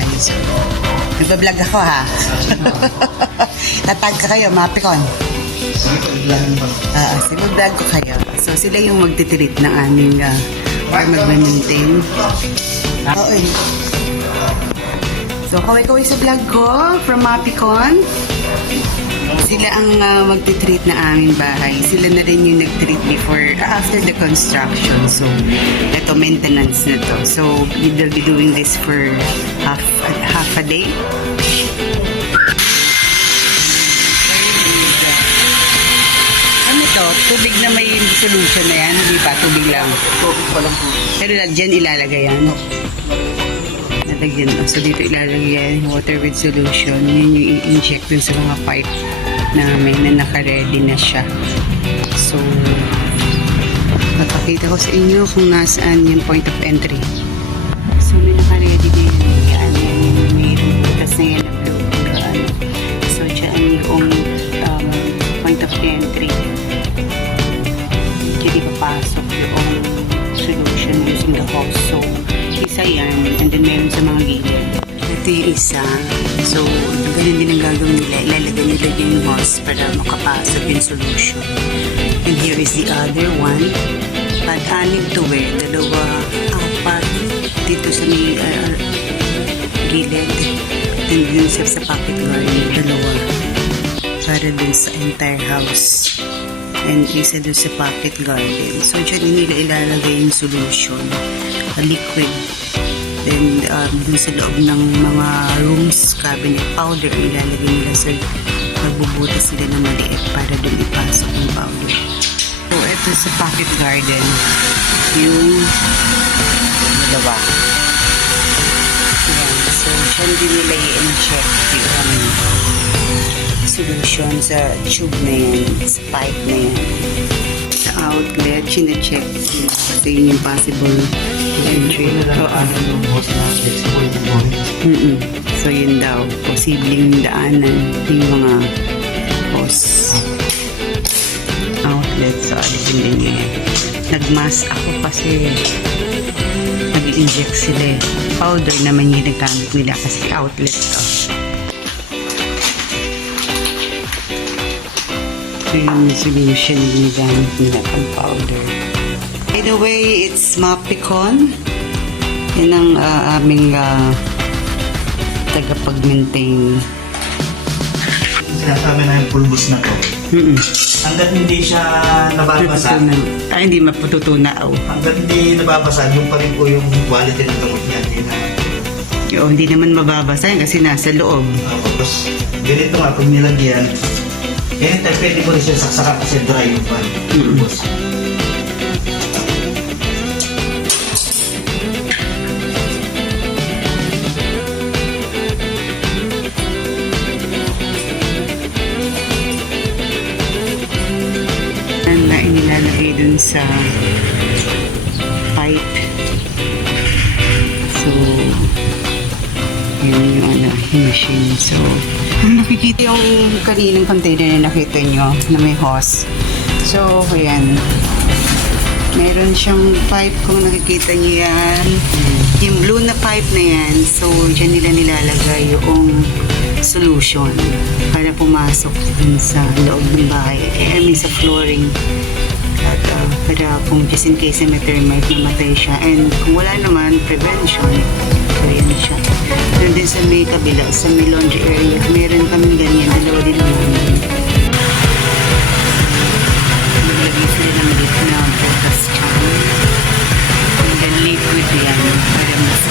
bahay. So, nagbablog ako ha. Tatag ka kayo, mapikon. Sige, vlog ko kayo. So, sila yung magtitreat ng aming mag-maintain. So, kaway-kaway sa vlog ko from Mapicon. Sila ang magtitreat na aming bahay. Sila na rin yung nag-treat before, after the construction. So, ito, maintenance na to. So, they'll be doing this for half a day. Ano to? Tubig na may solution na yan? Hindi pa? Tubig lang? Tubig pa lang po. Pero dyan ilalagay yan. Nalagyan. So, dito ilalagay yan, water with solution. Yun yung i-inject dun sa mga pipe namin na naka-ready na siya. So, papakita ko sa inyo kung nasaan yung point of entry. So, may naka-ready na yan. Yan yung may butas na yan na blue. So, dyan yung point of entry. Dyan ipapasok yung solution using the hose. So, isa yan. And then, meron sa mga gilid. Ito yung isa. So, ganun din ang gagawin nila. Ilalagay nila yung hose para makapasok yung solution. And here is the other one. Anim to dalawa, apat dito sa may gilid. And dun sa pocket garden, dalawa. Para dun sa entire house. And isa dun sa pocket garden. So, dyan nila ilalagay yung solution. Liquid. Then, dun sa loob ng mga rooms, cabinet powder, ilalagay nila sa magbubutas sila ng maliit para dun ipasok yung powder. So, ito sa pocket garden, yung dalawa. Yan. So, dyan din nila i-inject yung solution sa tube na yan, sa pipe na yan. Sa outlet, chine-check kasi yun yung possible entry. So, yun daw. Posibleng daanan yung mga hose outlet. So, alipin din nila. Nag-mask ako kasi nag-inject sila. Powder naman yung nagamit nila kasi outlet to. So, yung solution yung nagamit nila pang powder. By the way, it's Mapicon. Yan ang aming tagapag-maintain. Sinasabi na yung pulbos na to. Hanggat hindi siya nababasa. Ay, hindi mapututunaw. Hanggat hindi nababasa, yung pa rin po yung quality ng gamot niya. Hindi naman mababasa yan kasi nasa loob. Tapos, ganito nga, kung nilagyan, anytime pwede ko rin siya saksakan kasi dry yung pulbos. Inilalagay dun sa pipe. So, yun yung yung machine. So, nakikita yung kaninang container na nakita nyo na may hose. So, ayan. Meron siyang pipe kung nakikita nyo yan. Yung blue na pipe na yan. So, dyan nila nilalagay yung solution para pumasok dun sa loob ng bahay. I mean, sa flooring. At para kung just in case na may termite, namatay siya. And kung wala naman, prevention. So, yan siya. And din sa may kabila, sa may laundry area, meron kaming ganyan. Dalawa din naman. Naglagay sila ng lit na butas dyan. And then liquid yan para mas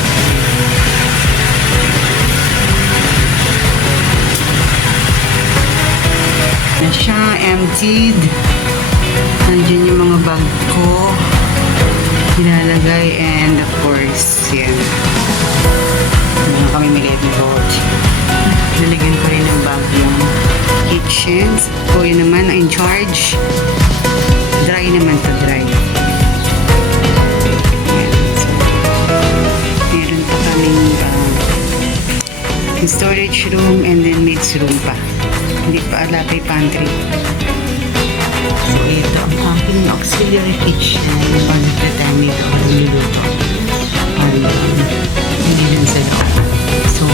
na siya, emptied. Nandiyan yung mga bag ko nilalagay, and of course yan kami maliit na boat. Nalagyan ko rin ng bag yung kitchens ko. Yun naman in charge, dry naman to dry. Yan. So, meron pa kaming storage room and then maid's room pa. Hindi pa alapay pantry. So, ito ang aking auxiliary kitchen. On the time nito ako niluluto. Hindi lang sa loob. So,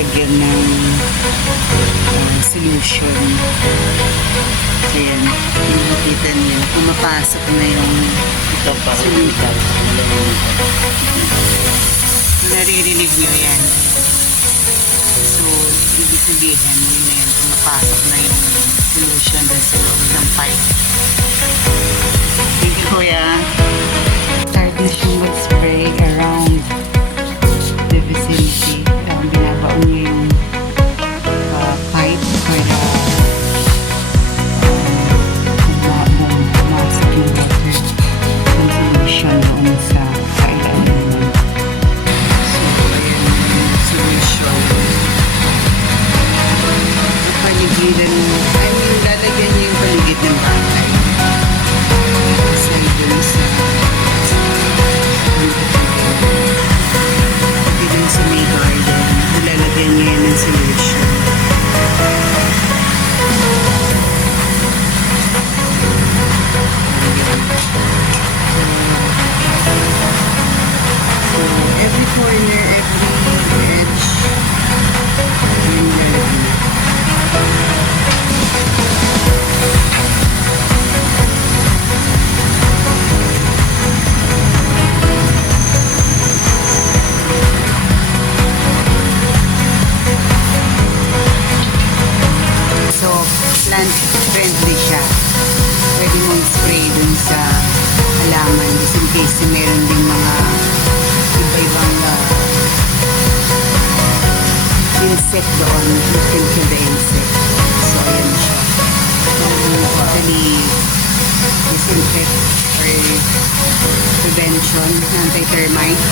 lagyan ng solution. Ayan, nakikita niyo, pumapasok na yung Ito pa. solution. Naririnig niyo yan. So, ibig sabihin, yun na yan, pumapasok na yung solution dun sa loob ng pipe. Thank you, Kuya. Start na siyang mag-spray around the vicinity. Binabaon niya yung pipe para pumasok yung water ng solution noon sa kailangan. So, ayan yung solution. Paligiran mo. Lalagyan niyo yung paligid ng bahay. Kasi dun sa pati dun sa may garden, lalagyan niya yan ng solution. So, every corner, every edge, yun lalagyan niya. So, plant friendly siya. Pwede mong spray dun sa halaman just in case meron din mga iba-ibang insect doon. You can kill the insect. So, ayan siya. Totally disinfect or prevention, anti-termite.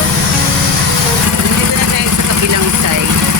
Nandito na tayo sa kabilang side.